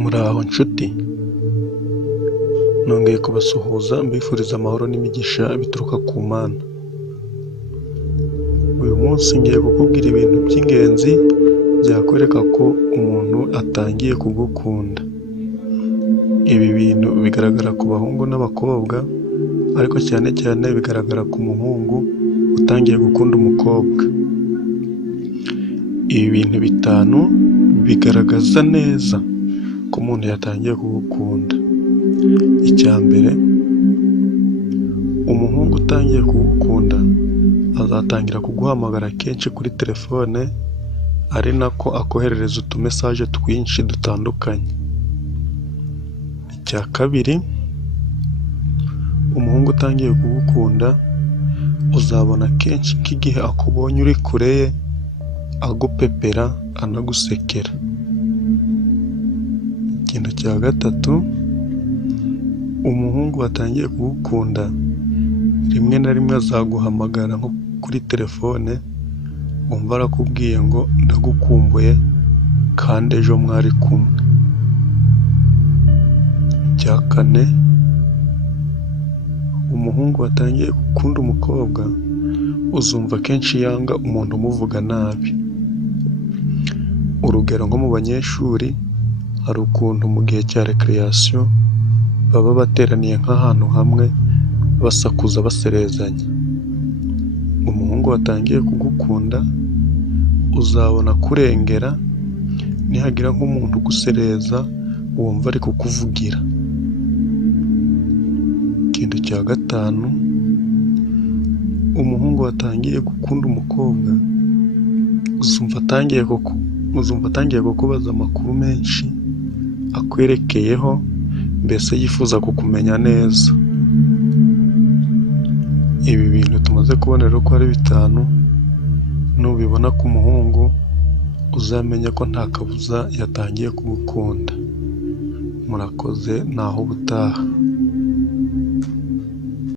Muraho nshuti, nongeye kubasuhuza mbifuriza amahoro n'imigisha bituruka ku Mana. Uyu munsi ngiye kukubwira ibintu by'ingenzi byakwereka ko umuntu atangiye kugukunda. Ibi bintu bigaragara ku bahungu n'abakobwa, ariko cyane cyane bigaragara ku muhungu utangiye gukunda umukobwa. Ibi bintu bitanu bigaragaza neza ko umuntu yatangiye kugukunda. Icya mbere, umuhungu utangiye kugukunda azatangira kuguhamagara kenshi kuri telefone, ari nako akoherereza utumesaje twinshi dutandukanye. Icya kabiri, umuhungu utangiye kugukunda uzabona kenshi nk'igihe akubonye uri kure ye agupepera anagusekera. Ikintu cya gatatu, umuhungu watangiye kugukunda rimwe na rimwe azaguhamagara nko kuri telefone wumva arakubwiye ngo ndagukumbuye kandi ejo mwari kumwe. Icya kane, umuhungu watangiye gukunda umukobwa uzumva kenshi yanga umuntu umuvuga nabi. Urugero, nko mu banyeshuri hari ukuntu mu gihe cya recreation baba bateraniye nk'ahantu hamwe basakuza baserezanya. Umuhungu watangiye kugukunda uzabona kurengera nihagira nk'umuntu ugusereza wumva ari kukuvugira. Ikintu cya gatanu, umuhungu watangiye gukunda umukobwa uzumva atangiye kukubaza amakuru menshi akwerekeyeho, mbese yifuza kukumenya neza. Ibi bintu tumaze kubona rero ko ari bitanu, nubibona ku muhungu uzamenye ko nta kabuza yatangiye kugukunda. Murakoze, naho ubutaha.